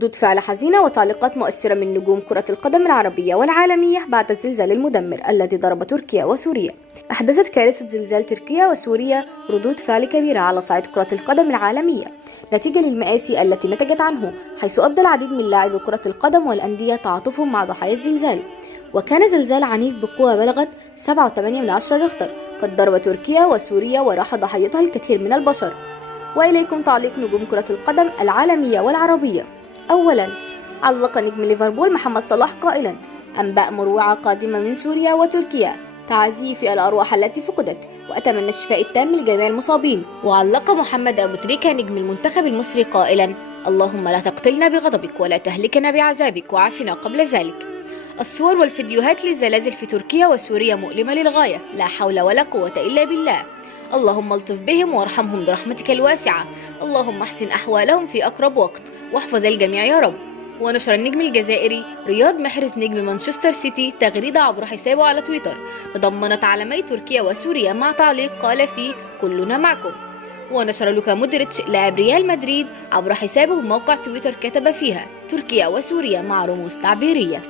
ردود فعل حزينة وتعليقات مؤثرة من نجوم كرة القدم العربية والعالمية بعد الزلزال المدمر الذي ضرب تركيا وسوريا. أحدثت كارثة زلزال تركيا وسوريا ردود فعل كبيرة على صعيد كرة القدم العالمية نتيجة للمآسي التي نتجت عنه، حيث أبدى العديد من لاعبي كرة القدم والأندية تعاطفهم مع ضحايا الزلزال. وكان زلزال عنيف بقوة بلغت 7.8 ريختر قد ضرب تركيا وسوريا وراح ضحيتها الكثير من البشر. وإليكم تعليق نجوم كرة القدم العالمية والعربية. أولا، علق نجم ليفربول محمد صلاح قائلا: أنباء مروعة قادمة من سوريا وتركيا، تعزي في الأرواح التي فقدت، وأتمنى الشفاء التام لجميع المصابين. وعلق محمد أبو تريكة نجم المنتخب المصري قائلا: اللهم لا تقتلنا بغضبك ولا تهلكنا بعذابك وعافنا قبل ذلك. الصور والفيديوهات للزلازل في تركيا وسوريا مؤلمة للغاية، لا حول ولا قوة إلا بالله. اللهم الطف بهم وارحمهم برحمتك الواسعة، اللهم احسن أحوالهم في أقرب وقت واحفظ الجميع يا رب. ونشر النجم الجزائري رياض محرز نجم مانشستر سيتي تغريدة عبر حسابه على تويتر تضمنت علمي تركيا وسوريا مع تعليق قال فيه: كلنا معكم. ونشر لوكا مودريتش لاعب ريال مدريد عبر حسابه موقع تويتر كتب فيها: تركيا وسوريا مع رموز تعبيرية.